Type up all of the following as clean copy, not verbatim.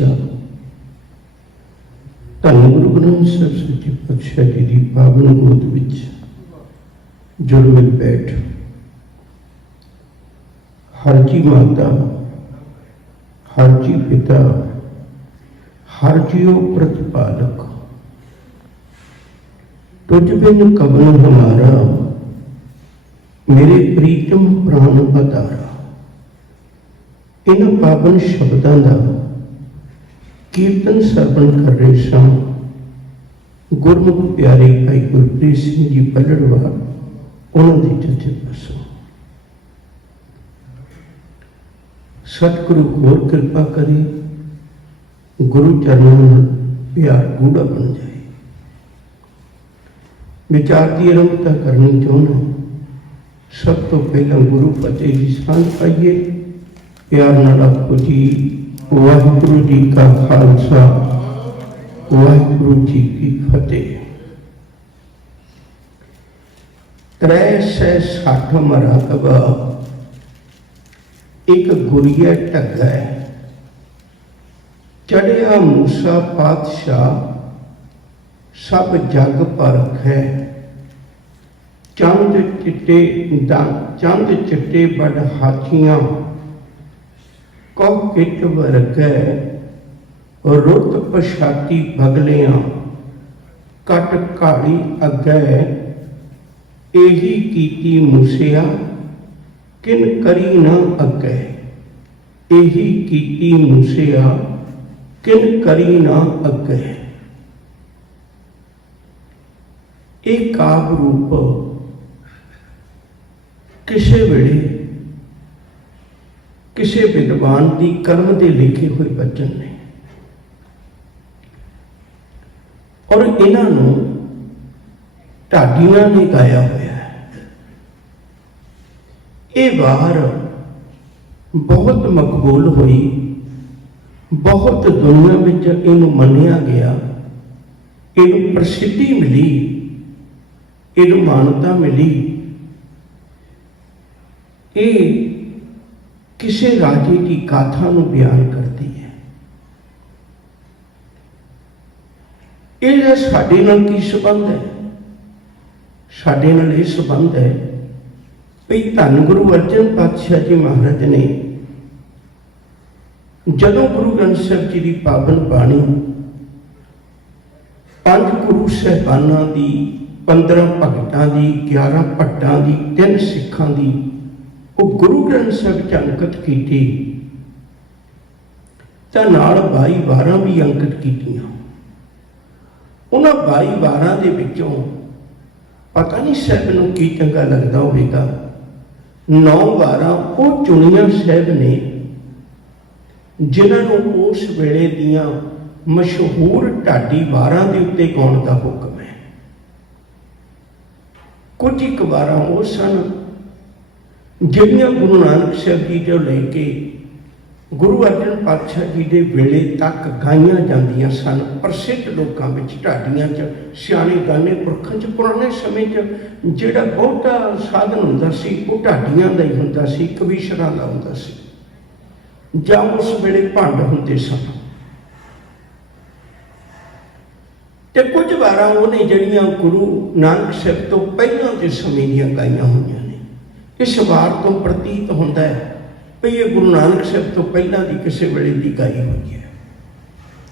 पातशाह धन गुरु ग्रंथ साहिब सच्चे पातशाह जी की पावन गोद विच जुड़ मिल बैठ हर जी माता, हर जी पिता, हर जीओ प्रतिपालक, तुझ बिन कवन हमारा, मेरे प्रीतम प्राण अधारा। इन पावन शब्दों का कीर्तन सरवण कर रहे सन गुरमुख प्यारे भाई गुरप्रीत सिंह जी पलड़वाल, उन्होंने जथे पासों। सतगुरु होर कृपा करे, गुरु चरणों में प्यार गूढ़ा बन जाए। विचार की आरंभता करनी चाहना, सब तो पहला गुरु फतेह की सांझ पाइए। प्यार नाल आखो जी वाहिगुरु जी का खालसा, वाहिगुरु जी की फतेह। 360 मरातबा एक गुरिया ढगा चढ़िया मूसा पातशाह, सब जग परख है। चंद चिट्टे बड़ हाथियां कौ किट वर्गै, रुत पछाती बगलियां कट घाड़ी अगै। एही कीती मूसिया किन करी न अगै, एही कीती मूसिया किन करी न अगै। एक काव्य रूप किसी वेले किसी विद्वान की कलम के लिखे हुए वचन ने, और इन्हों ढाडियां ने गाया हुआ है। ये वार बहुत मकबूल हुई, बहुत दुनिया में इनू मन्निया गया, इनू प्रसिद्धि मिली, इनू मानता मिली। ये किसी राजे की गाथा को बयान करती है। ये साडे नाल की संबंध है? साडे नाल ये संबंध है भी धन गुरु अर्जन पातशाह जी महाराज ने जदों गुरु ग्रंथ साहिब जी की पावन बाणी 5 गुरु साहिबानां दी, 15 भगतां दी, 11 भट्टां दी, 3 सिखां दी वो गुरु ग्रंथ साहिब च अंकित की, तो नाल 22 वारां भी अंकित कीतियां। उन्हां 22 वारां दे विचों पता नहीं साहिब नूं की चंगा लगता होगा, 9 वारां वो चुनियां साहिब ने जिन्हां नूं उस वेले दियां मशहूर ढाडी वारां दे उत्ते गाउण दा हुक्म है। कुछ एक वारां वो सन जिहड़ियां गुरु नानक साहिब जी तो लेके गुरु अर्जन पातशाह जी के वेले तक गाइया जांदियां सन। प्रसिद्ध लोगों में ढाडियां च सियाणे गाने पुरखों च पुराने समय च जिहड़ा बहुता साधन हुंदा सी वो ढाडियां दा ही हुंदा सी, कबीशरां दा हुंदा सी, जां उस वेले भंड हुंदे सन। ते कुछ वारां उहने जिहड़ियां गुरु नानक साहिब तो पहलां दे समय दीयां गाइयां होईयां ने। इस वार तो प्रतीत होता है भी ये गुरु नानक साहिब तो पहला की किसी वेले की गाई हुई है।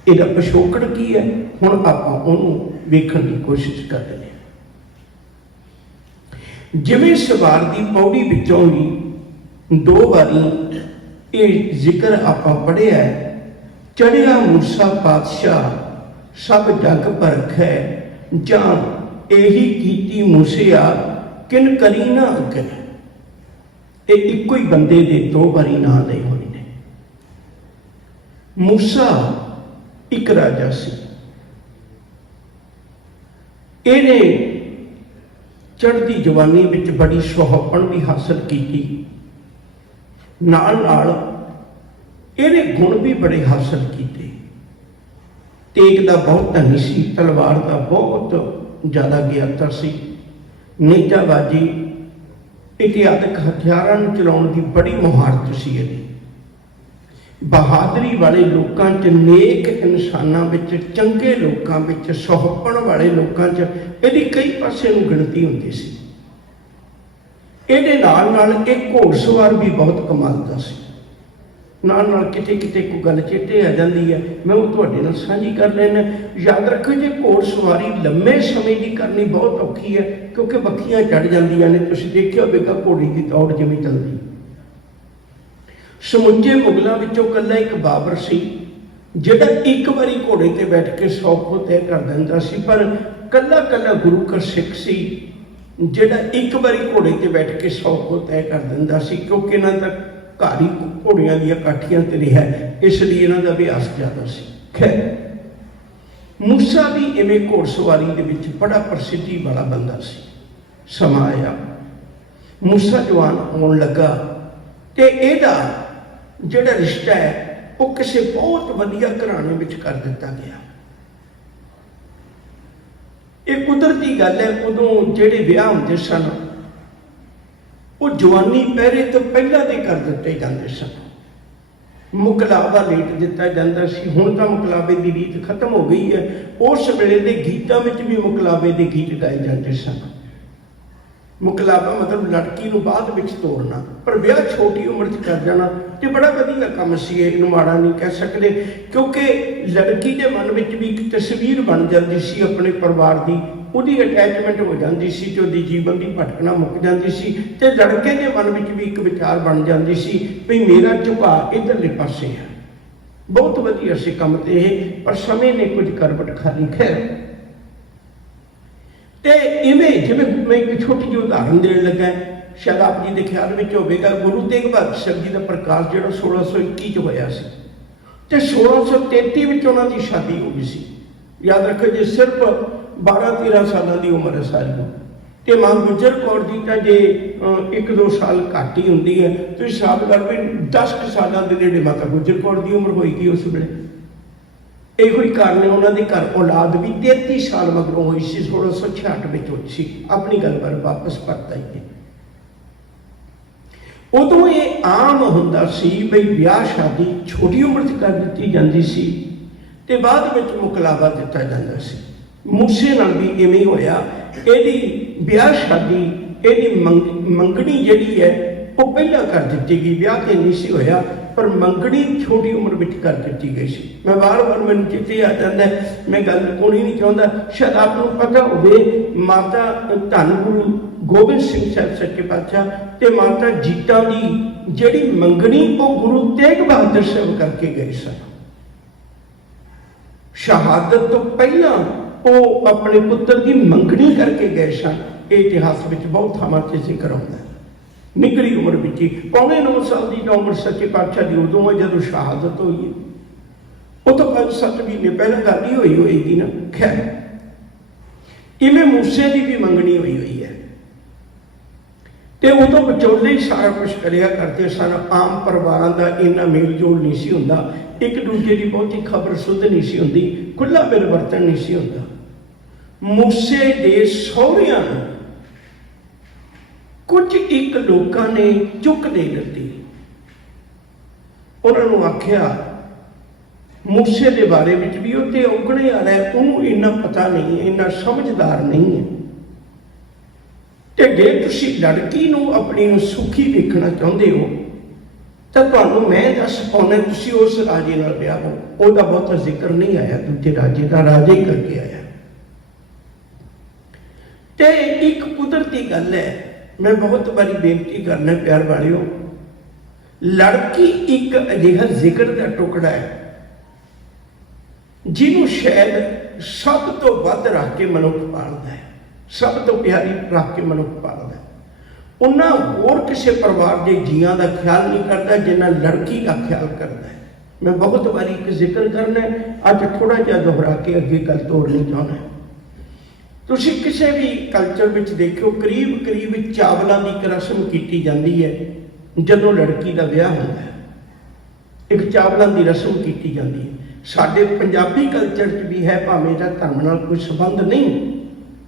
इसका पिछोकड़ की है, हुण आपां उहनूं वेखण की कोशिश कर रहे हैं। जिवें इस वार की पौड़ी विचों भी 2 बारी ये जिक्र आपां पढ़िया है, चढ़िया मूसा पातशाह सब जग परखै, जां एही कीती मूसिया किन करी ना अगै। ये इको ही बंदे दे 2 बारी नाम लए हुए ने। मूसा एक राजा सी, इहने चढ़ती जवानी विच बड़ी सुहापण भी हासिल की, नाल नाल इहने गुण भी बड़े हासिल किए। तेग का बहुत धनी सी, तलवार का बहुत ज़्यादा ज्ञाता सी, नेजाबाजी इतिहासक हथियारों चलाने की बड़ी मुहारत सी। बहादुरी वाले लोगों च, नेक इंसानों विच, चंगे लोगों विच, सुहपण वाले लोगों च इहदी कई पासे नूं गिणती हुंदी सी। इहदे नाल नाल एक घोड़सवार भी बहुत कमाल दा सी। नाल नाल किते किते कोई गल चेते आ जाती है, मैं वो तुहाडे नाल साझी कर लेना। याद रखो जी, घोड़सवारी लंबे समय की करनी बहुत औखी है, क्योंकि बखियां चढ़ जांदियां ने। तुसीं देखिआ होवेगा घोड़े की दौड़ जिवें चलदी। समुचे मुगलों विचों कल्ला एक बाबर सी, जिहड़ा एक बारी घोड़े ते बैठ के 100 को तय कर दिंदा सी। पर कल्ला कल्ला गुरु का सिख सी, जिहड़ा एक बारी घोड़े ते बैठ के 100 को तय कर दिंदा सी, क्योंकि इन्हां दा घर ही घोड़ियां दी काठियां ते रिहा, इसलिए इन्हां दा अभ्यास ज़्यादा सी। खैर, मूसा भी इवें घोड़सवारी दे विच बड़ा प्रसिद्धि वाला बंदा सी। समा आया, मूसा जवान आउण लगा, ते इहदा जिहड़ा रिश्ता है वो किसी बहुत वधिया घराने विच कर दिता गया। ये कुदरती गल है, उदों जिहड़े विआह हुंदे सन वो जवानी पहरे तो पहला दे कर दिते जाते सन। मुकलावा लेट दिता जाता सी। हुण तां मुकलावे की रीत खत्म हो गई है। उस वेले दे गीतां विच भी मुकलावे के गीत गाए जाते सन। मुकलावा मतलब लड़की नूं बाद विच तोड़ना, पर विआह छोटी उम्र च कर जाना तो बड़ा वधिया काम सी। इहनूं माड़ा नहीं कह सकते, क्योंकि लड़की के मन में भी एक तस्वीर बन जाती सी अपने परिवार की, उसकी अटैचमेंट हो जाती सी, तो उसकी जीवन की भटकना मुक जाती सी, ते लड़के के मन में भी एक विचार बन जाती सी भी मेरा झुकाव इधरले पासे है। बहुत वधिया सी काम ते इह, पर समय ने कुछ करवट खा ली। खैर, ते इवें जिवें मैं एक छोटी जी उदाहरण देण लगा, शायद आप जी के ख्याल में होगा, गुरु तेग बहादुर साहब जी का प्रकाश जो 1621 च होया सी, ते 1633 में उन्हों की शादी हो गई सी। याद रखो जी, सिर्फ 12-13 साल की उम्र है सारी। तो मां गुजर कौर की तो जे 1-2 साल घट ही होंगी है, तो हिसाब कर भी 10 सालों के नेड़े माता गुजर कौर की उम्र होएगी उस वेले। यो ही कारण है, उन्होंने घर औलाद भी 33 साल मगरों हुई सी, 1666 में होई सी। अपनी गल पर वापस परत आईए। उदों ये आम हुंदा सी बई ब्याह शादी छोटी उम्र च कर दी जाती सी, ते बाद में मुकलावा दिता जाता सी। मूसे नाल भी इवें होया। इहदी ब्याह शादी, इहदी मंगनी जिहड़ी है वो पहला कर दी गई। ब्याह तो नहीं सी होया, पर मंगनी छोटी उम्र में कर दी गई सी। मैं बार बार मैनूं चेते आ जाता, मैं गल कोनी नहीं चाहता। शायद आपको पता होवे, माता धन गुरु गोबिंद सिंह साहब सच्चे पातशाह ते माता जीता की जिहड़ी मंगनी वो गुरु तेग बहादुर साहब करके गए सन। शहादत तो पहला वो अपने पुत्र की मंगनी करके गए सन। ये इतिहास में बहुत थावां ते जिक्र होता है। निकली उम्र में ही 9.25 साल की जो उम्र सच्चे पातशाह की उदों है जदों शहादत हुई है। वो तो 5-7 महीने पहले गल ही हुई होएगी ना। खैर, इवें मूसे की भी मंगनी हुई है, तो उदों विचोले ही सारा कुछ करिया करते सन। आम परिवारों का इन्ना मेल जोल नहीं सी हुंदा, एक दूजे की बहुती खबर सुध नहीं सी हुंदी, खुला मिलवर्तन नहीं सी हुंदा। मूसे दे सहुरियां कुछ एक लोगों ने चुक दे दी। उन्होंने आख्या मूसे के बारे में भी वो तो उगने वाला है, उन्होंने इन्ना पता नहीं है, इन्ना समझदार नहीं है। तो जे तुसी लड़की नूं अपनी नूं सुखी देखना चाहते हो तो तुहानूं मैं दस पाउणा, तुसी उस राजे नाल ब्याह हो। उहदा बहुता जिक्र नहीं आया, दूजे राजे का राजा ही करके आया। तो एक कुदरती गल है, मैं बहुत बारी बेनती करना प्यार वालियों, लड़की एक अजिहा जिक्र का टुकड़ा है जिन्हों शायद सब तो वध रख के मनुख पालदा है, सब तो प्यारी रख के मनुख पालदा है। उन्ना होर किसी परिवार के जियां का ख्याल नहीं करता जिन्ना लड़की का ख्याल करता है। मैं बहुत बारी एक जिक्र करना है, अज थोड़ा जहा दोहरा के अगे गल तोड़नी चाहना है। तुसी किसी भी कल्चर में देखो, करीब करीब चावलों की एक रस्म की जाती है जदों लड़की का विआह होता है। एक चावलों की रस्म की जाती है। साडे पंजाबी कल्चर च भी है, भावें इहदा धर्म नाल कोई संबंध नहीं,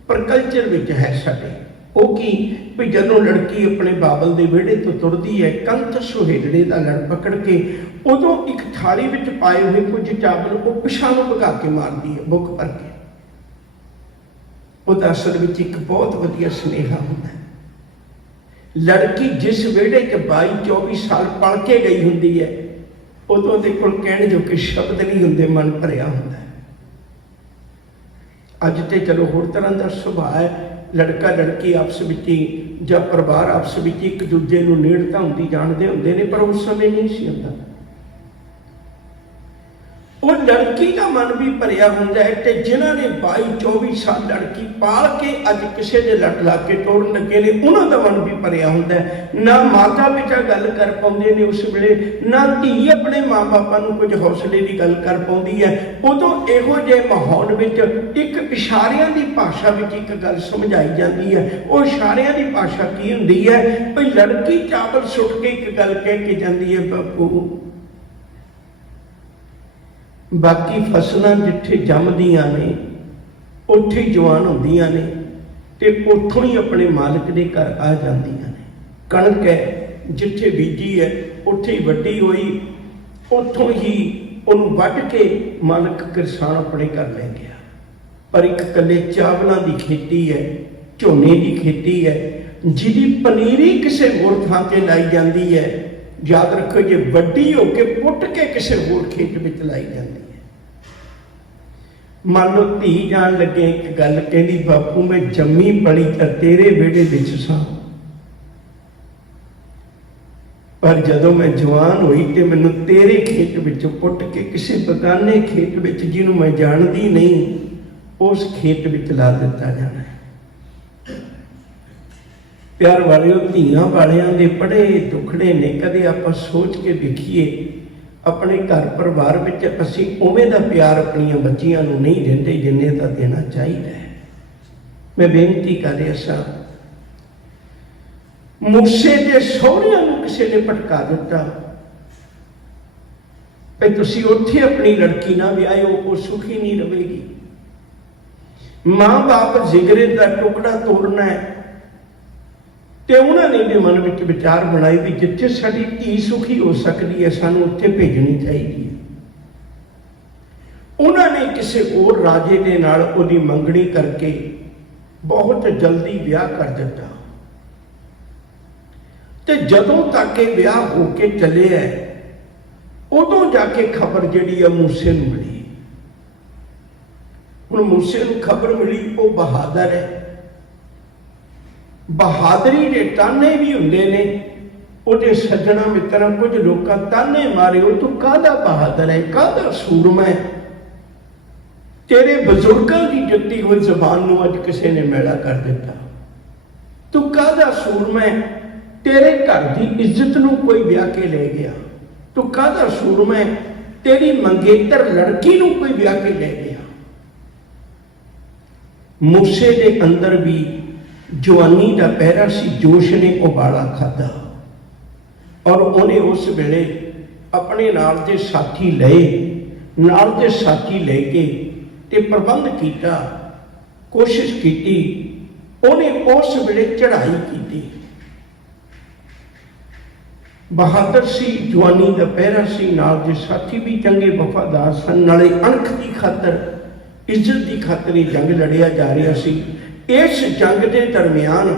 पर कल्चर में है साडे। वो की भी जदों लड़की अपने बाबल के विहड़े तो तुरती है, कंथ सुहेड़े का लड़ पकड़ के उदों एक थाली में पाए हुए कुछ चावल वो पिछां नूं भगा के मारती है बुक भर के। वो असल में एक बहुत वधिया सुनेहा होंदा है। लड़की जिस विहड़े च 22-24 साल पल के गई हुंदी है उदों दे कोल कहण जो कि शब्द नहीं हुंदे, मन भरिया हुंदा है। अज तो चलो होर तरह का सुभाव है, लड़का लड़की आपस में या परिवार आपस में एक दूजे को नेड़ता होंदी जानते होंगे ने, पर उस समय नहीं सी होंदा। वो लड़की का मन भी भरिया होंदा है ते जिन्हां ने 22-24 साल लड़की पाल के अज किसी दे लट ला के तोड़न लगे ने उन्हां दा मन भी भरिया होंदा है। ना माता पिता गल कर पाउंदे ने उस वेले, ना धी अपने माँ बापा नूं कुछ हौसले की गल कर पाउंदी है। उदों इहो जिहे माहौल विच एक इशारियां की भाषा विच एक गल समझाई जाती है। वो इशारियां की भाषा की हुंदी है भी लड़की चावल सुट के एक गल कह के जाती है, बापू बाकी फसलां जिथे जमदियां ने उत्थे ही जवान होंदियां ने ते उत्थों ही अपने मालिक के घर आ जांदियां ने। कणक है जिथे बीजी है उत्थे ही वड्डी होई, उत्थों ही उन्होंने वढ के मालिक किसान अपने घर ले गया। पर एक कल्ले चावलों की खेती है, झोने की खेती है, जिहदी पनीरी किसी होर थां ते लाई जाती है। याद रखो जे वड्डी होके पुट के किसी होर खेत में लाई जाती है। मान लो धी जान लगे एक गल कहती, बापू मैं जम्मी पली तो तेरे विहड़े विच सां, पर जदों मैं जवान हुई तो मैनू तेरे खेत विच पुट के किसी बगाने खेत विच जिन्हों मैं जानती नहीं उस खेत विच ला दिता जाना है। प्यार वाले धीआं वालियां दे बड़े दुखड़े ने। कदे आपां सोच के देखिए अपने घर परिवार विच असीं उवें दा प्यार अपनियां बच्चियां नूं नहीं दिंदे जिन्ने दा देना चाहिए है। मैं बेनती कर रहा सा, मूसे दे सहुरिਆਂ नूं किसी ने भटका दिता भाई तुसीं उत्थे अपनी लड़की ना विआहिओ, वो सुखी नहीं रहेगी। माँ बाप जिगरे का टुकड़ा तोड़ना है तो उन्होंने भी मन में विचार बनाए भी जिथे साडी धी सुखी हो सकती है सानू उत्थे भेजनी चाहिए। उन्होंने किसी और राजे के नाल उहदी मंगनी करके बहुत जल्दी ब्याह कर दिता। ते जदों तक ये ब्याह होके चले है उदों जाके खबर जिहड़ी है मूसे नूं मिली। हुण मूसे नूं खबर मिली वो बहादुर है। बहादरी के ताने भी होंदे ने, उहदे सज्जणा मित्रां कुछ लोकां ताने मारे, तू काहदा बहादुर है, काहदा सूरमा है, तेरे बजुर्गों की जत्ती हुई जबान नूं अज किसी ने मैला कर दिता, तू काहदा सूरमा है, तेरे घर की इज्जत नूं कोई ब्याह के ले गया, तू काहदा सूरमा है, तेरी मंगेतर लड़की नूं कोई ब्याह के ले गया। मूसे के अंदर भी जवानी का पहरा सी, जोश ने उबाला खाधा और उन्हें उस वेले अपने नाल दे साथी लए, नाल दे साथी लेके ते प्रबंध किया, कोशिश की, उन्हें उस वेले चढ़ाई की। बहादुर सी, जवानी का पहरा सी, नाल दे साथी भी चंगे वफादार सन, नाले अणख की खातर इज्जत की खातर ही जंग लड़िया जा रहा सी। इस जंग के दरमियान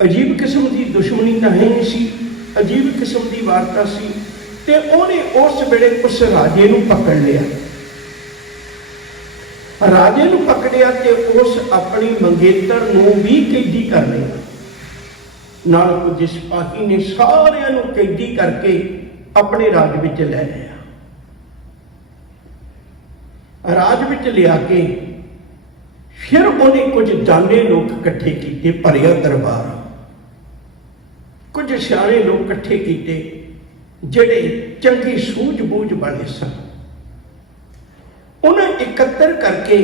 अजीब किस्म की दुश्मनी तो है नहीं सी, अजीब किस्म की वार्ता सी ते उन्हें उस वेले उस राजे नूं पकड़ लिया। राजे नूं पकड़िया ते उस अपनी मंगेतर नूं भी कैदी कर लिया। नाल कुछ सिपाही ने सारिਆਂ नूं कैदी करके अपने राज विच ले लिया। राज विच लिया के फिर उन्हें कुछ जाने लोग इकट्ठे किए, भरिया दरबार, कुछ सियाणे लोग इकट्ठे किए जिहड़े चंगी सूझबूझ वाले सन। उन्हें एकत्र करके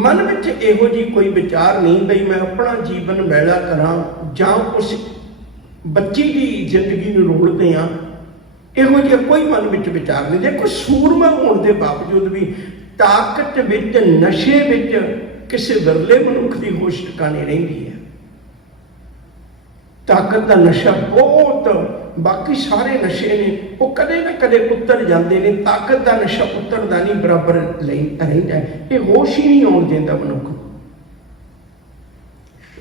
मन में इहो जी कोई विचार नहीं बई मैं अपना जीवन मैला करा जां उस बच्ची की जिंदगी नूं रोड़ दियां, इहो जिहा कोई मन में विचार नहीं। देखो सूरमा होने के बावजूद भी ताकत विच, नशे विच किसी विरले मनुख की होश ठिकाने रहिंदी है। ताकत का नशा बहुत, बाकी सारे नशे ने वो कदे ना कदे उतर जाते हैं, ताकत का नशा उतरदा नहीं, बराबर रहिंदा है। ये होश ही नहीं आउण दिंदा मनुख।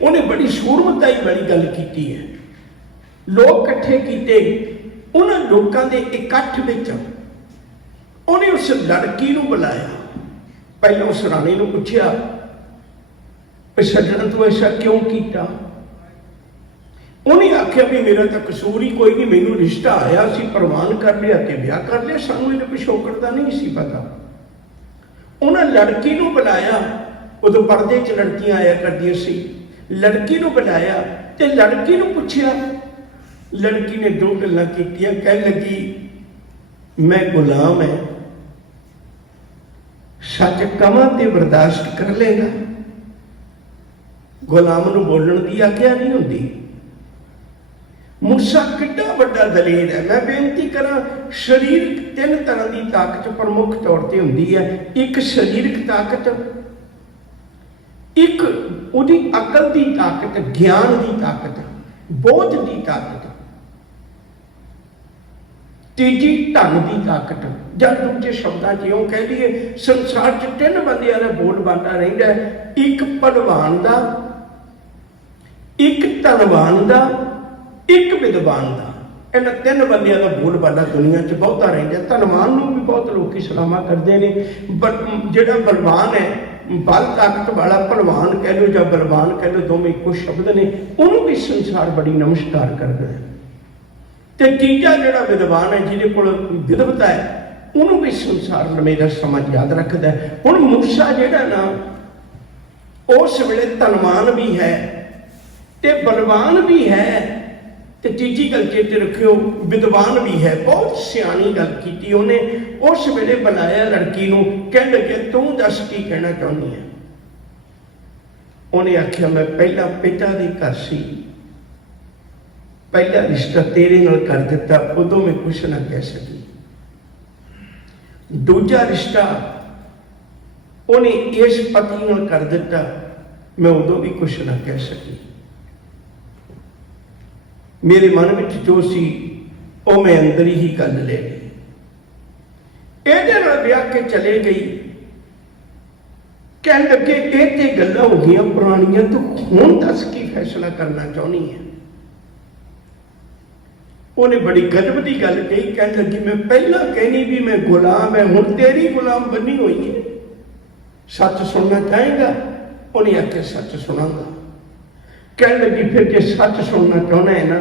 उन्हें बड़ी सूरमताई वाली गल की है। लोग इकट्ठे किए, उन्होंने लोगों के इकट्ठ विच उन्हें उस लड़की को बुलाया। पहले उस राणी को पूछया, सज्जन तू ऐसा क्यों किया? उन्हें आख्या भी मेरा तो कसूर ही कोई नहीं, मैनू रिश्ता आया, असीं प्रवान कर लिया ते ब्याह कर लिया, सानू इहदे पिछोकड़ दा नहीं सी पता। उन्हें लड़की को बुलाया, उदों पर्दे च लड़कियां आया करदियां सी। लड़की को बुलाया ते लड़की को पूछया। लड़की ने दो गल्लां कीतियां, कह लगी मैं गुलाम है, सच कवां ते बर्दाश्त कर लेगा। गुलाम नूं बोलण दी आग्या नहीं हुंदी। मूसा कितना बड़ा दलेर है। मैं बेनती करा, शरीरक तीन तरह की ताकत प्रमुख तौर पर होंगी है। एक शरीरक ताकत, एक उहदी अकल की ताकत, ज्ञान की ताकत, बोध की ताकत, तीजी धन की ताकत। जब दूजे शब्दों च यूं कह लिए, संसार च तीन बंदियां दा बोल बांटा रहिंदा है। एक भलवान का, एक धनवान का, एक विद्वान का। इन्हां तीन बंदियां दा बोल बाला दुनिया च बहुता रहिंदा है। धनवान नूं भी बहुत लोग सलामा करते हैं, बट जिहड़ा बलवान है, बल ताकत वाला भलवान कह लो या बलवान कह लो, दोवें इक्को शब्द ने, उन्होंने भी संसार बड़ी नमस्कार करता है। ते तीजा जिहड़ा विद्वान है, जिहदे कोल विद्वता है, उन्होंने भी संसार मेरा समझ याद रखता है। हुण मूसा जिहड़ा ना, उस वेले धनवान भी है ते बलवान भी है, ते तीजी गल चेते रखियो विद्वान भी है। बहुत सियाणी गल की उन्हें। उस वेले बुलाया लड़की नूं, कह लगे तू दस की कहना चाहनी है? उन्हें आख्या मैं पहला पिता दी घर सी, पहला रिश्ता तेरे नाल कर दिता, उदों मैं कुछ ना कह सकी। दूजा रिश्ता उन्हें इस पति नाल कर दिता, मैं उदों भी कुछ ना कह सकी। मेरे मन में जो सी वो मैं अंदर ही गल ले गई। ਇਹਦੇ ਨਾਲ ਵਿਆਹ ਕੇ ਚਲੇ ਗਈ। ਕਹਿਣ ਲੱਗੇ ਇਹ ਤੇ ਗੱਲਾਂ ਹੋ ਗਈਆਂ ਪੁਰਾਣੀਆਂ, ਤੂੰ ਹੁਣ ਦੱਸ ਕੀ ਫੈਸਲਾ ਕਰਨਾ ਚਾਹੁੰਦੀ ਹੈ? ਉਹਨੇ ਬੜੀ ਗਜਬ ਦੀ ਗੱਲ ਕਹੀ। ਕਹਿਣ ਲੱਗੀ ਮੈਂ ਪਹਿਲਾਂ ਕਹਿਣੀ ਵੀ ਮੈਂ ਗੁਲਾਮ ਹੈ, ਹੁਣ ਤੇਰੀ ਗੁਲਾਮ ਬਣੀ ਹੋਈ ਹੈ, ਸੱਚ ਸੁਣਨਾ ਚਾਹੇਗਾ? ਉਹਨੇ ਆਖਿਆ ਸੱਚ ਸੁਣਾਂਗਾ। ਕਹਿਣ ਲੱਗੀ ਫਿਰ ਜੇ ਸੱਚ ਸੁਣਨਾ ਚਾਹੁੰਦਾ ਹੈ ਨਾ,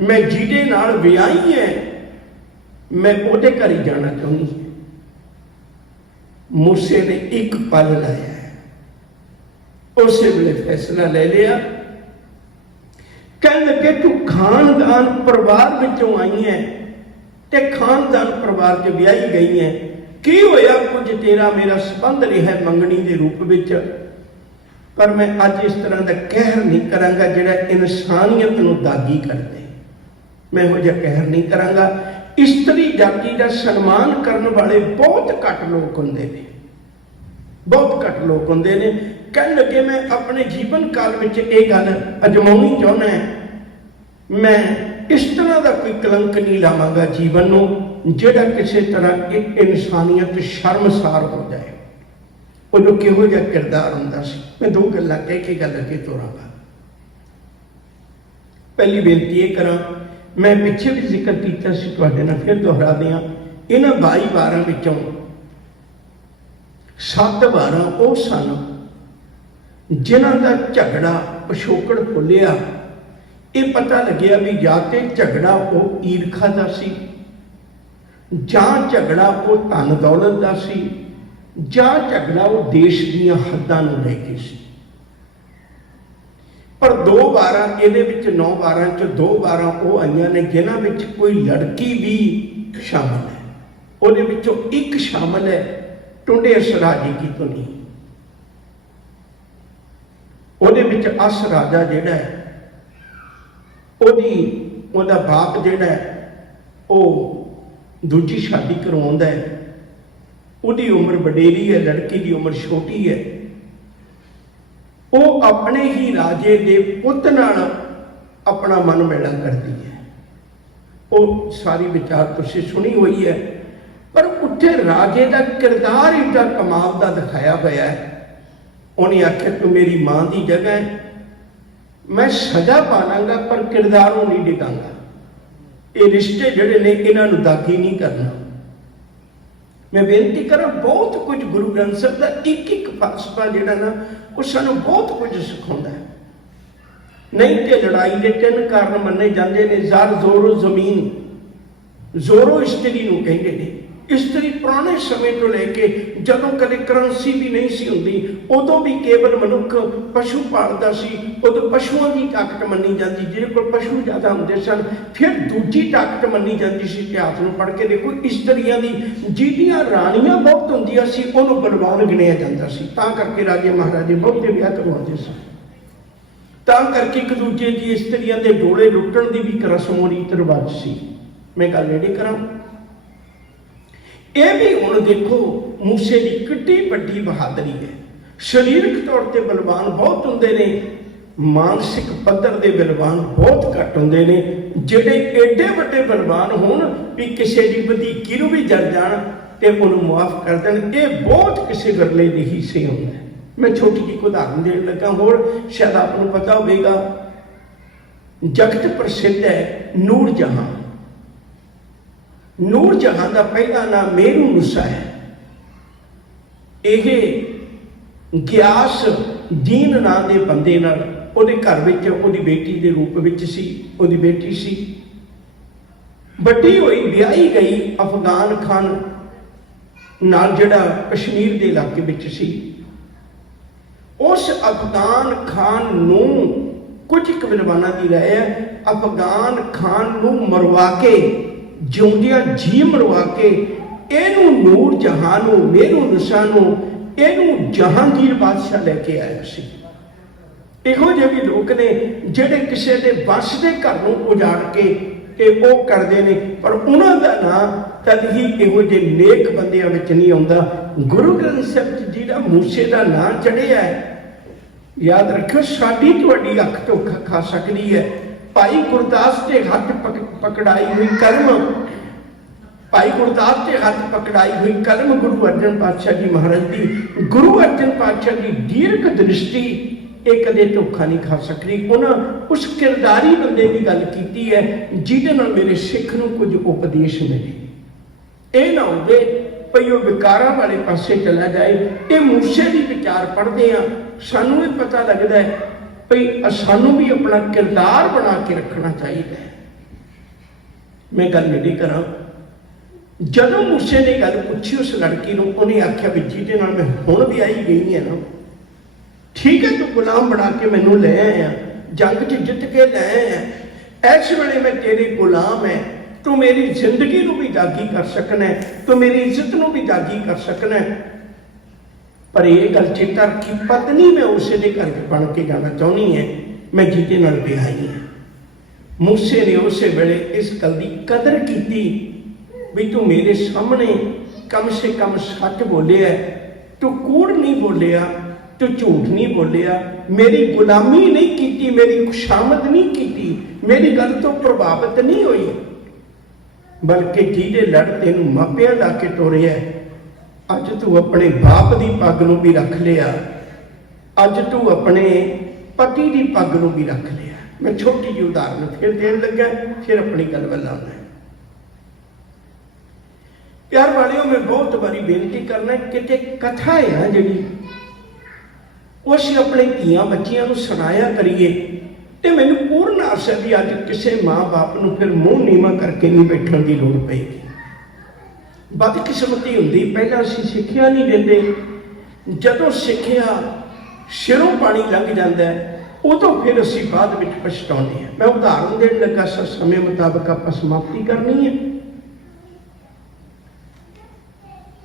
ਮੈਂ ਜਿਹਦੇ ਨਾਲ ਵਿਆਹੀ ਹੈ मैं ਉਹਦੇ ਘਰ ਹੀ ਜਾਣਾ ਚਾਹੁੰਦੀ ਹਾਂ। मूसे ने एक पल लाया है, उस वे फैसला ले लिया। कह लगे तू खानदान परिवार विचों आई है ते खानदान परिवार च ब्याही गई है, की होया कुछ तेरा मेरा संबंध रहा है मंगनी के रूप विच, पर मैं अज इस तरह का कहर नहीं करांगा जिहड़ा इंसानियत नूं दागी कर दे। मैं इहो जिहा कहर नहीं करांगा। इस्त्री जाति का सन्मान करने वाले बहुत घट लोग होंदे ने, बहुत घट लोग होंदे ने। कह लगे मैं अपने जीवन काल में ये गल अजमाउणी चाहुंदा है, मैं इस तरह का कोई कलंक नहीं लावांगा जीवन नूं जिहड़ा किसी तरह एक इंसानियत शर्मसार हो जाए। उदों किहो जिहा किरदार हुंदा सी। मैं दो गल्लां कह के गल अगे तोरांगा। पहली बेनती ये करां, मैं पिछे भी जिक्र किया सी, तुहाडे नाल फिर दोहरा दियां। इन्हां 22 वारां विचों 7 वारां वो सन जिन्हां दा झगड़ा पिछोकड़ फुलिया। ये पता लग्या भी या तो झगड़ा वो ईरखा का सी, जां झगड़ा वो धन दौलत का सी, जां झगड़ा वो देश दीयां हद्दां नूं लेके सी। पर 2 वारां इहदे विच 9 वारां च 2 वारां वो आईयां ने जिन्हां विच कोई लड़की भी शामिल है। उहदे विचों एक शामिल है टुंडे असराजी की धुनी। उहदे विच अस राजा जिहड़ा है ਉਹਦਾ बाप ਜਿਹੜਾ ਉਹ दूजी शादी करवाਉਂਦਾ है। ਉਹਦੀ उम्र वडेरी है, लड़की की उम्र छोटी है। ਉਹ ਆਪਣੇ ਹੀ ਰਾਜੇ ਦੇ ਪੁੱਤ ਨਾਲ ਆਪਣਾ ਮਨ ਮਿਲਾ ਕਰਦੀ ਹੈ। ਉਹ ਸਾਰੀ ਵਿਚਾਰ ਤੁਸੀਂ ਸੁਣੀ ਹੋਈ ਹੈ। ਪਰ ਉੱਥੇ ਰਾਜੇ ਦਾ ਕਿਰਦਾਰ ਏਡਾ ਕਮਾਲ ਦਾ ਦਿਖਾਇਆ ਹੋਇਆ ਹੈ। ਉਹਨੇ ਆਖਿਆ ਤੂੰ ਮੇਰੀ ਮਾਂ ਦੀ ਜਗ੍ਹਾ ਹੈ, ਮੈਂ ਸਜ਼ਾ ਪਾ ਲਾਂਗਾ ਪਰ ਕਿਰਦਾਰੋਂ ਨਹੀਂ ਡਿਗਾਂਗਾ। ਇਹ ਰਿਸ਼ਤੇ ਜਿਹੜੇ ਨੇ ਇਹਨਾਂ ਨੂੰ ਦਾਗੀ ਨਹੀਂ ਕਰਨਾ। ਮੈਂ ਬੇਨਤੀ ਕਰਾਂ, ਬਹੁਤ ਕੁਝ ਗੁਰੂ ਗ੍ਰੰਥ ਸਾਹਿਬ ਦਾ ਇੱਕ ਇੱਕ ਫਲਸਫਾ ਜਿਹੜਾ ਨਾ ਉਹ ਸਾਨੂੰ ਬਹੁਤ ਕੁਝ ਸਿਖਾਉਂਦਾ ਹੈ। ਨਹੀਂ ਤੇ ਲੜਾਈ ਦੇ 3 ਕਾਰਨ ਮੰਨੇ ਜਾਂਦੇ ਨੇ। ਜ਼ਰ ਜ਼ੋਰੋ ਜ਼ਮੀਨ, ਜ਼ੋਰੋ ਇਸਤਰੀ ਨੂੰ ਕਹਿੰਦੇ ਨੇ। ਇਸਤਰੀ ਪੁਰਾਣੇ ਸਮੇਂ ਤੋਂ ਲੈ ਕੇ ਜਦੋਂ ਕਦੇ ਕਰੰਸੀ ਵੀ ਨਹੀਂ ਸੀ ਹੁੰਦੀ, ਉਦੋਂ ਵੀ ਕੇਵਲ ਮਨੁੱਖ ਪਸ਼ੂ ਪਾਲਦਾ ਸੀ। ਉਦੋਂ ਪਸ਼ੂਆਂ ਦੀ ਤਾਕਤ ਮੰਨੀ ਜਾਂਦੀ, ਜਿਹਦੇ ਕੋਲ ਪਸ਼ੂ ਜ਼ਿਆਦਾ ਹੁੰਦੇ ਸਨ। ਫਿਰ ਦੂਜੀ ਤਾਕਤ ਮੰਨੀ ਜਾਂਦੀ ਸੀ। ਇਤਿਹਾਸ ਨੂੰ ਪੜ੍ਹ ਕੇ ਦੇਖੋ, ਇਸਤਰੀਆਂ ਦੀ ਜਿਹਦੀਆਂ ਰਾਣੀਆਂ ਬਹੁਤ ਹੁੰਦੀਆਂ ਸੀ ਉਹਨੂੰ ਬਲਵਾਨ ਗਿਣਿਆ ਜਾਂਦਾ ਸੀ। ਤਾਂ ਕਰਕੇ ਰਾਜੇ ਮਹਾਰਾਜੇ ਬਹੁਤੇ ਵਿਆਹ ਕਰਵਾਉਂਦੇ ਸੀ। ਤਾਂ ਕਰਕੇ ਇੱਕ ਦੂਜੇ ਦੀ ਇਸਤਰੀਆਂ ਦੇ ਡੋਲੇ ਲੁੱਟਣ ਦੀ ਵੀ ਇੱਕ ਰਸਮ ਰੀਤ ਰਿਵਾਜ ਸੀ। ਮੈਂ ਗੱਲ ਇਹ ਕਰਾਂ, ਇਹ ਵੀ ਹੁਣ ਦੇਖੋ ਮੂਸੇ ਦੀ ਕਿੱਡੀ ਵੱਡੀ ਬਹਾਦਰੀ ਹੈ। ਸਰੀਰਕ ਤੌਰ ਤੇ ਬਲਵਾਨ ਬਹੁਤ ਹੁੰਦੇ ਨੇ, ਮਾਨਸਿਕ ਪੱਧਰ ਦੇ ਬਲਵਾਨ ਬਹੁਤ ਘੱਟ ਹੁੰਦੇ ਨੇ। ਜਿਹੜੇ ਏਡੇ ਵੱਡੇ ਬਲਵਾਨ ਹੋਣ ਵੀ ਕਿਸੇ ਦੀ ਵਧੀਕੀ ਨੂੰ ਵੀ ਜਰ ਜਾਣ ਤੇ ਉਹਨੂੰ ਮੁਆਫ ਕਰ ਦੇਣ, ਇਹ ਬਹੁਤ ਕਿਸੇ ਵਿਰਲੇ ਦੇ ਹਿੱਸੇ ਹੁੰਦਾ। ਮੈਂ ਛੋਟੀ ਜਿਹੀ ਉਦਾਹਰਨ ਦੇਣ ਲੱਗਾ। ਹੋਰ ਸ਼ਾਇਦ ਆਪ ਨੂੰ ਪਤਾ ਹੋਵੇਗਾ, ਜਗਤ ਪ੍ਰਸਿੱਧ ਹੈ ਨੂਰ ਜਹਾਂ। ਨੂਰ ਜਹਾਂ ਦਾ ਪਹਿਲਾ ਨਾਮ ਮੇਰੂ ਨੂਸਾ ਹੈ। ਇਹ ਗਿਆਸ ਦੀਨ ਨਾਂ ਦੇ ਬੰਦੇ ਨਾਲ ਉਹਦੇ ਘਰ ਵਿੱਚ ਉਹਦੀ ਬੇਟੀ ਦੇ ਰੂਪ ਵਿੱਚ ਸੀ। ਉਹਦੀ ਬੇਟੀ ਸੀ, ਵੱਡੀ ਹੋਈ, ਵਿਆਹੀ ਗਈ ਅਫਗਾਨ ਖਾਨ ਨਾਲ, ਜਿਹੜਾ ਕਸ਼ਮੀਰ ਦੇ ਇਲਾਕੇ ਵਿੱਚ ਸੀ। ਉਸ ਅਫਗਾਨ ਖਾਨ ਨੂੰ ਕੁਝ ਕੁ ਵਿਦਵਾਨਾਂ ਦੀ ਰਾਏ ਹੈ, ਅਫਗਾਨ ਖਾਨ ਨੂੰ ਮਰਵਾ ਕੇ, ਜਿਉਂਦਿਆਂ ਜੀ ਮਰਵਾ ਕੇ, ਇਹਨੂੰ ਨੂਰ ਜਹਾਂ ਨੂੰ, ਮੇਰੂ ਨੂਸਾ ਨੂੰ, ਇਹਨੂੰ ਜਹਾਂਗੀਰ ਬਾਦਸ਼ਾਹ ਲੈ ਕੇ ਆਇਆ ਸੀ। ਇਹੋ ਜਿਹੇ ਵੀ ਲੋਕ ਨੇ ਜਿਹੜੇ ਕਿਸੇ ਦੇ ਵਸ ਦੇ ਘਰ ਨੂੰ ਉਜਾੜ ਕੇ ਇਹ ਉਹ ਕਰਦੇ ਨੇ, ਪਰ ਉਹਨਾਂ ਦਾ ਨਾਂ ਤਦ ਹੀ ਇਹੋ ਜਿਹੇ ਨੇਕ ਬੰਦਿਆਂ ਵਿੱਚ ਨਹੀਂ ਆਉਂਦਾ। ਗੁਰੂ ਗ੍ਰੰਥ ਸਾਹਿਬ ਜੀ ਜਿਹਦਾ ਮੂਸੇ ਦਾ ਨਾਂ ਚੜਿਆ ਹੈ, ਯਾਦ ਰੱਖੋ, ਸਾਡੀ ਤੁਹਾਡੀ ਅੱਖ ਧੋਖਾ ਖਾ ਸਕਦੀ ਹੈ। ਭਾਈ ਗੁਰਦਾਸ ਦੇ ਹੱਥ ਪਕੜਾਈ ਹੋਈ ਕਲਮ, ਭਾਈ ਗੁਰਦਾਸ ਦੇ ਹੱਥ ਪਕੜਾਈ ਹੋਈ ਕਲਮ ਗੁਰੂ ਅਰਜਨ ਪਾਤਸ਼ਾਹ ਜੀ ਮਹਾਰਾਜ ਦੀ, ਗੁਰੂ ਅਰਜਨ ਪਾਤਸ਼ਾਹ ਦੀ ਦੀਰਘ ਦ੍ਰਿਸ਼ਟੀ ਇਹ ਕਦੇ ਧੋਖਾ ਨਹੀਂ ਖਾ ਸਕਦੀ। ਉਹਨਾਂ ਉਸ ਕਿਰਦਾਰੀ ਬੰਦੇ ਦੀ ਗੱਲ ਕੀਤੀ ਹੈ ਜਿਹਦੇ ਨਾਲ ਮੇਰੇ ਸਿੱਖ ਨੂੰ ਕੁਝ ਉਪਦੇਸ਼ ਮਿਲੇ। ਇਹ ਨਾ ਹੋਵੇ ਭਈ ਉਹ ਵਿਕਾਰਾਂ ਵਾਲੇ ਪਾਸੇ ਚਲਾ ਜਾਏ। ਇਹ ਮੂਸੇ ਦੀ ਵਿਚਾਰ ਪੜ੍ਹਦੇ ਆ, ਸਾਨੂੰ ਇਹ ਪਤਾ ਲੱਗਦਾ ਹੈ ਭਈ ਸਾਨੂੰ ਵੀ ਆਪਣਾ ਕਿਰਦਾਰ ਬਣਾ ਕੇ ਰੱਖਣਾ ਚਾਹੀਦਾ ਹੈ। ਮੈਂ ਗੱਲ ਨਹੀਂ ਕਰਾਂ, ਜਦੋਂ ਮੂਸੇ ਨੇ ਗੱਲ ਪੁੱਛੀ ਉਸ ਲੜਕੀ ਨੂੰ, ਉਹਨੇ ਆਖਿਆ ਵੀ ਜਿਹਦੇ ਨਾਲ ਮੈਂ ਹੁਣ ਵਿਆਹੀ ਗਈ ਹਾਂ ਨਾ, ਠੀਕ ਹੈ, ਤੂੰ ਗੁਲਾਮ ਬਣਾ ਕੇ ਮੈਨੂੰ ਲੈ ਆਇਆ, ਜੰਗ 'ਚ ਜਿੱਤ ਕੇ ਲੈ ਆਇਆ, ਇਸ ਵੇਲੇ ਮੈਂ ਤੇਰੇ ਗੁਲਾਮ ਹੈ, ਤੂੰ ਮੇਰੀ ਜ਼ਿੰਦਗੀ ਨੂੰ ਵੀ ਦਾਗੀ ਕਰ ਸਕਣਾ, ਤੂੰ ਮੇਰੀ ਇੱਜ਼ਤ ਨੂੰ ਵੀ ਦਾਗੀ ਕਰ ਸਕਣਾ। ਪਰ ਇਹ ਗੱਲ ਚੇਤਾ ਰੱਖੀ, ਪਤਨੀ ਮੈਂ ਉਸੇ ਦੇ ਘਰ ਬਣ ਕੇ ਜਾਣਾ ਚਾਹੁੰਦੀ ਹੈ, ਮੈਂ ਜਿਹਦੇ ਨਾਲ ਵਿਆਹੀ ਹਾਂ। ਮੂਸੇ ਨੇ ਉਸੇ ਵੇਲੇ ਇਸ ਗੱਲ ਦੀ ਕਦਰ ਕੀਤੀ ਵੀ ਤੂੰ ਮੇਰੇ ਸਾਹਮਣੇ ਕਮ ਸੇ ਕਮ ਸੱਚ ਬੋਲਿਆ, ਤੂੰ ਕੂੜ ਨਹੀਂ ਬੋਲਿਆ, ਤੂੰ ਝੂਠ ਨਹੀਂ ਬੋਲਿਆ, ਮੇਰੀ ਗੁਲਾਮੀ ਨਹੀਂ ਕੀਤੀ, ਮੇਰੀ ਖੁਸ਼ਾਮਦ ਨਹੀਂ ਕੀਤੀ, ਮੇਰੀ ਗੱਲ ਤੋਂ ਪ੍ਰਭਾਵਿਤ ਨਹੀਂ ਹੋਈ, ਬਲਕਿ ਜਿਹਦੇ ਲੜ ਤੈਨੂੰ ਮਾਪਿਆਂ ਲਾ ਕੇ ਤੋਰਿਆ, ਅੱਜ ਤੂੰ ਆਪਣੇ ਬਾਪ ਦੀ ਪੱਗ ਨੂੰ ਵੀ ਰੱਖ ਲਿਆ, ਅੱਜ ਤੂੰ ਆਪਣੇ ਪਤੀ ਦੀ ਪੱਗ ਨੂੰ ਵੀ ਰੱਖ ਲਿਆ। ਮੈਂ ਛੋਟੀ ਜਿਹੀ ਉਦਾਹਰਨ ਫਿਰ ਦੇਣ ਲੱਗਾ, ਫਿਰ ਆਪਣੀ ਗੱਲ ਵੱਲ ਆਉਣਾ। ਪਿਆਰ ਵਾਲਿਓ, ਮੈਂ ਬਹੁਤ ਵਾਰੀ ਬੇਨਤੀ ਕਰਨਾ, ਕਿਤੇ ਕਥਾ ਹੈ ਜਿਹੜੀ ਉਹ ਅਸੀਂ ਆਪਣੇ ਧੀਆਂ ਬੱਚਿਆਂ ਨੂੰ ਸੁਣਾਇਆ ਕਰੀਏ, ਤੇ ਮੈਨੂੰ ਪੂਰਨ ਆਸ ਹੈ ਵੀ ਅੱਜ ਕਿਸੇ ਮਾਂ ਬਾਪ ਨੂੰ ਫਿਰ ਮੂੰਹ ਨੀਵਾਂ ਕਰਕੇ ਨਹੀਂ ਬੈਠਣ ਦੀ ਲੋੜ ਪਏਗੀ। ਬਦਕਿਸਮਤੀ ਹੁੰਦੀ, ਪਹਿਲਾਂ ਅਸੀਂ ਸਿੱਖਿਆ ਨਹੀਂ ਦਿੰਦੇ, ਜਦੋਂ ਸਿੱਖਿਆ ਸਿਰੋਂ ਪਾਣੀ ਲੰਘ ਜਾਂਦਾ ਉਦੋਂ ਫਿਰ ਅਸੀਂ ਬਾਅਦ ਵਿੱਚ ਪਛਤਾਉਂਦੇ ਹਾਂ। ਮੈਂ ਉਦਾਹਰਨ ਦੇਣ ਲੱਗਾ, ਸਮੇਂ ਮੁਤਾਬਕ ਆਪਾਂ ਸਮਾਪਤੀ ਕਰਨੀ ਹੈ।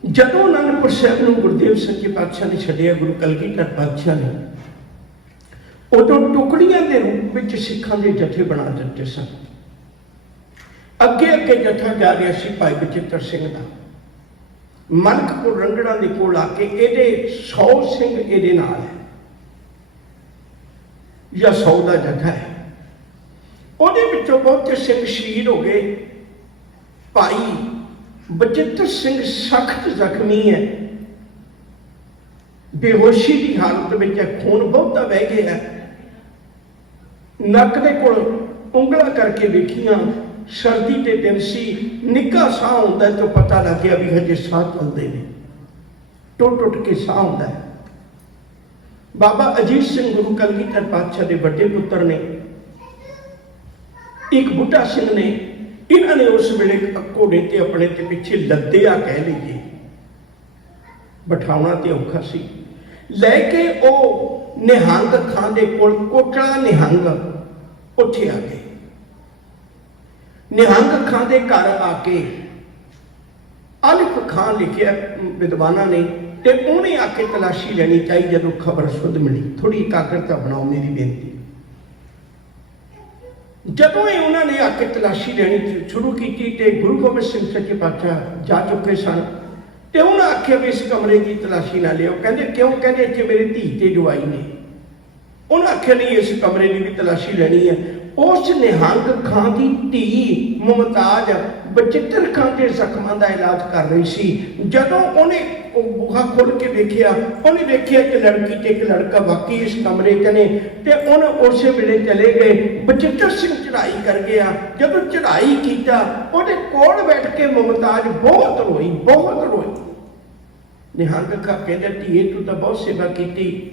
ਜਦੋਂ ਅਨੰਦਪੁਰ ਸਾਹਿਬ ਨੂੰ ਗੁਰਦੇਵ ਸੱਚੇ ਪਾਤਸ਼ਾਹ ਨੇ ਛੱਡਿਆ, ਗੁਰੂ ਕਲਗੀਧਰ ਪਾਤਸ਼ਾਹ ਨੇ, ਉਦੋਂ ਟੁਕੜੀਆਂ ਦੇ ਰੂਪ ਵਿੱਚ ਸਿੱਖਾਂ ਦੇ ਜਥੇ ਬਣਾ ਦਿੱਤੇ ਸਨ। ਅੱਗੇ ਅੱਗੇ ਜਥਾ ਜਾ ਰਿਹਾ ਸੀ ਭਾਈ ਬਚਿੱਤਰ ਸਿੰਘ ਦਾ, ਮਲਕਪੁਰ ਰੰਗੜਾਂ ਦੇ ਕੋਲ ਆ ਕੇ, ਇਹਦੇ 100 ਸਿੰਘ ਇਹਦੇ ਨਾਲ ਹੈ। ਜਾਂ 100 ਦਾ ਜਥਾ ਹੈ। ਉਹਦੇ ਵਿੱਚੋਂ ਬਹੁਤੇ ਸਿੰਘ ਸ਼ਹੀਦ ਹੋ ਗਏ। ਭਾਈ ਬਚਿੱਤਰ ਸਿੰਘ ਸਖਤ ਜ਼ਖਮੀ ਹੈ, ਬੇਹੋਸ਼ੀ ਦੀ ਹਾਲਤ ਵਿੱਚ ਹੈ, ਖੂਨ ਬਹੁਤਾ ਵਹਿ ਗਿਆ ਹੈ। ਨੱਕ ਦੇ ਕੋਲ ਉਂਗਲਾਂ ਕਰਕੇ ਵੇਖੀਆਂ, ਸਰਦੀ ਦੇ ਦਿਨ ਸੀ, ਨਿੱਘਾ ਸਾਹ ਹੁੰਦਾ ਤਾਂ ਪਤਾ ਲੱਗ ਗਿਆ ਵੀ ਹਜੇ ਸਾਹ ਚੱਲਦੇ ਨੇ, ਟੁੱਟ ਟੁੱਟ ਕੇ ਸਾਹ ਹੁੰਦਾ ਹੈ। ਬਾਬਾ ਅਜੀਤ ਸਿੰਘ ਗੁਰੂ ਕਲਗੀਧਰ ਪਾਤਸ਼ਾਹ ਦੇ ਵੱਡੇ ਪੁੱਤਰ ਨੇ, ਇੱਕ ਬੁੱਢਾ ਸਿੰਘ ਨੇ, ਇਹਨਾਂ ਨੇ ਉਸ ਵੇਲੇ ਘੋੜੇ ਤੇ ਆਪਣੇ ਤੇ ਪਿੱਛੇ ਲੱਦਿਆ ਕਹਿ ਲਈਏ, ਬਿਠਾਉਣਾ ਤੇ ਔਖਾ ਸੀ, ਲੈ ਕੇ ਉਹ ਨਿਹੰਗ ਖਾਂ ਦੇ ਕੋਲ, ਕੋਟਲਾ ਨਿਹੰਗ, ਉੱਥੇ ਆ ਗਏ। ਨਿਹੰਗ ਖਾਂ ਦੇ ਘਰ ਆ ਕੇ ਅਲਿਫ ਖਾਂ ਲਿਖਿਆ ਵਿਦਵਾਨਾਂ ਨੇ, ਤੇ ਉਹਨੇ ਆ ਕੇ ਤਲਾਸ਼ੀ ਲੈਣੀ ਚਾਹੀ ਜਦੋਂ ਖਬਰ ਸੁਧ ਮਿਲੀ। ਥੋੜੀ ਇਕਾਗਰਤਾ ਬਣਾਓ, ਮੇਰੀ ਬੇਨਤੀ। ਜਦੋਂ ਇਹ ਉਹਨਾਂ ਨੇ ਆ ਕੇ ਤਲਾਸ਼ੀ ਲੈਣੀ ਸ਼ੁਰੂ ਕੀਤੀ ਤੇ ਗੁਰੂ ਗੋਬਿੰਦ ਸਿੰਘ ਸੱਚੇ ਪਾਤਸ਼ਾਹ ਜਾ ਚੁੱਕੇ ਸਨ, ਤੇ ਉਹਨਾਂ ਆਖਿਆ ਵੀ ਇਸ ਕਮਰੇ ਦੀ ਤਲਾਸ਼ੀ ਨਾ ਲਿਓ। ਕਹਿੰਦੇ ਕਿਉਂ? ਕਹਿੰਦੇ ਇੱਥੇ ਮੇਰੀ ਧੀ ਤੇ ਜਵਾਈ ਨੇ। ਉਹਨਾਂ ਆਖਿਆ ਨਹੀਂ, ਇਸ ਕਮਰੇ ਦੀ ਵੀ ਤਲਾਸ਼ੀ ਲੈਣੀ ਹੈ। ਉਸ ਨਿਹੰਗ ਖਾਂ ਦੀ ਧੀ ਮੁਮਤਾਜ ਬਚਿੱਤਰ ਖਾਂ ਦੇ ਜ਼ਖਮਾਂ ਦਾ ਇਲਾਜ ਕਰ ਰਹੀ ਸੀ। ਜਦੋਂ ਉਹਨੇ ਉਹ ਬੂਹਾ ਖੋਲ ਕੇ ਵੇਖਿਆ, ਉਹਨੇ ਵੇਖਿਆ ਕਿ ਲੜਕੀ ਤੇ ਇੱਕ ਲੜਕਾ ਵਾਕਈ ਇਸ ਕਮਰੇ 'ਚ ਨੇ, ਤੇ ਉਹਨੇ ਉਸੇ ਵੇਲੇ ਚਲੇ ਗਏ। ਬਚਿੱਤਰ ਸਿੰਘ ਚੜ੍ਹਾਈ ਕਰ ਗਿਆ। ਜਦੋਂ ਚੜ੍ਹਾਈ ਕੀਤਾ, ਉਹਦੇ ਕੋਲ ਬੈਠ ਕੇ ਮੁਮਤਾਜ ਬਹੁਤ ਰੋਈ, ਬਹੁਤ ਰੋਈ। ਨਿਹੰਗ ਖਾਂ ਕਹਿੰਦੇ, ਧੀਏ ਤੂੰ ਤਾਂ ਬਹੁਤ ਸੇਵਾ ਕੀਤੀ,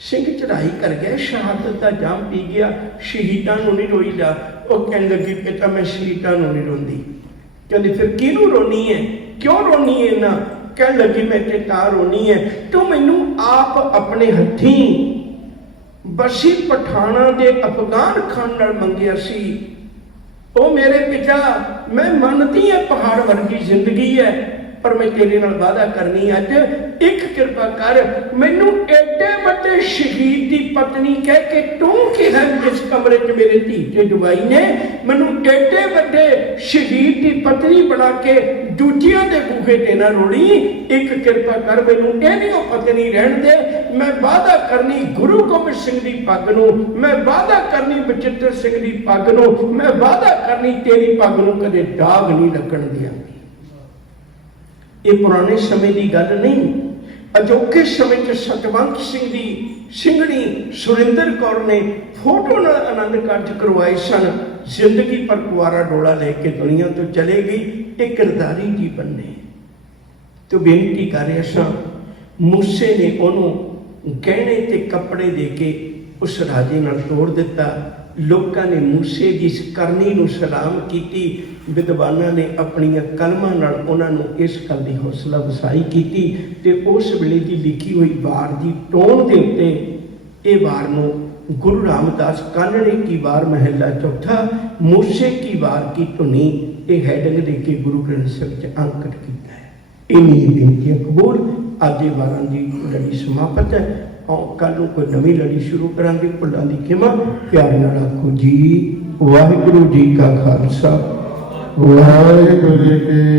ਸਿੰਘ ਚੜ੍ਹਾਈ ਕਰ ਗਿਆ, ਸ਼ਹਾਦਤ ਦਾ ਜਾਮ ਪੀ ਗਿਆ, ਸ਼ਹੀਦਾਂ ਨੂੰ ਨਹੀਂ ਰੋਈਦਾ। ਉਹ ਕਹਿਣ ਲੱਗੀ, ਪਿਤਾ ਮੈਂ ਸ਼ਹੀਦਾਂ ਨੂੰ ਨਹੀਂ ਰੋਂਦੀ। ਕਹਿੰਦੇ ਫਿਰ ਕਿਹਨੂੰ ਰੋਣੀ ਹੈ, ਕਿਉਂ ਰੋਣੀ ਹੈ ਨਾ? ਕਹਿਣ ਲੱਗੀ ਮੈਂ ਤੇ ਤਾਂ ਰੋਣੀ ਹੈ, ਤੂੰ ਮੈਨੂੰ ਆਪ ਆਪਣੇ ਹੱਥੀਂ ਬਸੀ ਪਠਾਣਾ ਦੇ ਅਫਗਾਨ ਖਾਨ ਨਾਲ ਮੰਗਿਆ ਸੀ। ਉਹ ਮੇਰੇ ਪਿਤਾ, ਮੈਂ ਮੰਨਦੀ ਹਾਂ ਪਹਾੜ ਵਰਗੀ ਜ਼ਿੰਦਗੀ ਹੈ, ਪਰ ਮੈਂ ਤੇਰੇ ਨਾਲ ਵਾਅਦਾ ਕਰਨੀ ਅੱਜ, ਇੱਕ ਕਿਰਪਾ ਕਰ, ਮੈਨੂੰ ਐਡੇ ਵੱਡੇ ਸ਼ਹੀਦ ਦੀ ਪਤਨੀ ਕਹਿ ਕੇ ਤੂੰ ਕਿਹਾ ਜਿਸ ਕਮਰੇ 'ਚ ਮੇਰੇ ਧੀ ਤੇ ਜਵਾਈ ਨੇ, ਮੈਨੂੰ ਐਡੇ ਵੱਡੇ ਸ਼ਹੀਦ ਦੀ ਪਤਨੀ ਬਣਾ ਕੇ ਦੂਜਿਆਂ ਦੇ ਬੂਹੇ ਤੇ ਨਾ ਰੋੜੀ। ਇੱਕ ਕਿਰਪਾ ਕਰ, ਮੈਨੂੰ ਇਹਦੀ ਉਹ ਪਤਨੀ ਰਹਿਣ ਦੇ। ਮੈਂ ਵਾਅਦਾ ਕਰਨੀ ਗੁਰੂ ਗੋਬਿੰਦ ਸਿੰਘ ਦੀ ਪੱਗ ਨੂੰ, ਮੈਂ ਵਾਅਦਾ ਕਰਨੀ ਬਚਿੱਤਰ ਸਿੰਘ ਦੀ ਪੱਗ ਨੂੰ, ਮੈਂ ਵਾਅਦਾ ਕਰਨੀ ਤੇਰੀ ਪੱਗ ਨੂੰ ਕਦੇ ਦਾਗ ਨਹੀਂ ਲੱਗਣ ਦਿਆਂਗੀ। ਇਹ ਪੁਰਾਣੇ ਸਮੇਂ ਦੀ ਗੱਲ ਨਹੀਂ, ਅਜੋਕੇ ਸਮੇਂ 'ਚ ਸਤਵੰਤ ਸਿੰਘ ਦੀ ਸਿੰਘਣੀ ਸੁਰਿੰਦਰ ਕੌਰ ਨੇ ਫੋਟੋ ਨਾਲ ਆਨੰਦ ਕਾਰਜ ਕਰਵਾਏ ਸਨ। ਜ਼ਿੰਦਗੀ ਪਰ ਕੁਆਰਾ ਡੋਲਾ ਲੈ ਕੇ ਦੁਨੀਆ ਤੋਂ ਚਲੇ ਗਈ, ਇਹ ਕਿਰਦਾਰੀ ਜੀ ਬੰਨੇ। ਤੇ ਬੇਨਤੀ ਕਰ ਰਿਹਾ ਸਾਂ, ਮੂਸੇ ਨੇ ਉਹਨੂੰ ਗਹਿਣੇ ਤੇ ਕੱਪੜੇ ਦੇ ਕੇ ਉਸ ਰਾਜੇ ਨਾਲ ਤੋੜ ਦਿੱਤਾ। ਲੋਕਾਂ ਨੇ ਮੂਸੇ ਦੀ ਇਸ ਕਰਨੀ ਨੂੰ ਸਲਾਮ ਕੀਤੀ। ਵਿਦਵਾਨਾਂ ਨੇ ਆਪਣੀਆਂ ਕਲਮਾਂ ਨਾਲ ਉਹਨਾਂ ਨੂੰ ਇਸ ਗੱਲ ਦੀ ਹੌਸਲਾ ਅਫਜ਼ਾਈ ਕੀਤੀ, ਤੇ ਉਸ ਵੇਲੇ ਦੀ ਲਿਖੀ ਹੋਈ ਵਾਰ ਦੀ ਟੋਨ ਦੇ ਉੱਤੇ ਇਹ ਵਾਰ ਨੂੰ ਗੁਰੂ ਰਾਮਦਾਸ ਕਾਨੜੇ ਕੀ ਵਾਰ ਮਹਿਲਾ ਚੌਥਾ, ਮੂਸੇ ਕੀ ਵਾਰ ਕੀ ਧੁਨੀ, ਇਹ ਹੈਡਿੰਗ ਦੇ ਕੇ ਗੁਰੂ ਗ੍ਰੰਥ ਸਾਹਿਬ 'ਚ ਅੰਕਿਤ ਕੀਤਾ ਹੈ। ਇੰਨੀ ਬੇਨਤੀ ਕਬੂਲ। ਅੱਜ ਇਹ ਵਾਰਾਂ ਦੀ ਲੜੀ ਸਮਾਪਤ ਹੈ। ਕੱਲ ਨੂੰ ਕੋਈ ਨਵੀਂ ਲੜੀ ਸ਼ੁਰੂ ਕਰਾਂਗੇ। ਭੁੱਲਾਂ ਦੀ ਖਿਮਾ, ਪਿਆਰ ਨਾਲ ਆਖੋ ਜੀ ਵਾਹਿਗੁਰੂ ਜੀ ਕਾ ਖਾਲਸਾ, ਵਾਹਿਗੁਰੂ ਜੀ ਕੀ